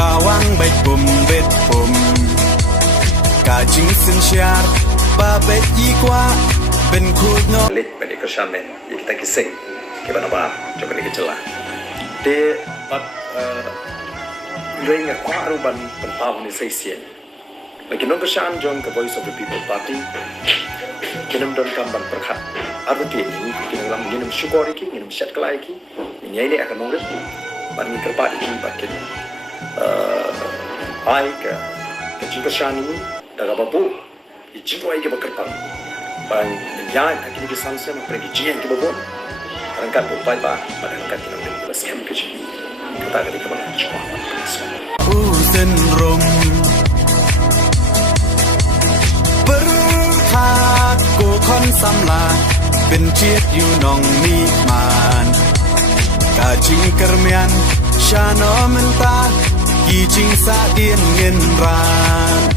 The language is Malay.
Kawang baik bum bet bum Kajing sensyar Babet yikwa Ben kudno Lit pada kesamen kita kising kita nampak coba ni kecelah de pat ring aku aruban pentau ni seisian lagi non kesan jong ke Voice of the People Party kinam don kamban perkhat arti ni kinam kinam syukur iki kinam syat kelai iki ini ini akan nongret bani kerpat iki pakai ai ke kesan ini daga babu ijingwai ke bekerpan bang yang akan disansen pergi jian ke babu angkat bupai pa pada angkat kinam ni belasnya kecil kita akan dikembang semua Uzen rum Berkat ku kon samla Benciet yu nong nikman Kajing kermian Syano mentah Kijing sa dien ngin ran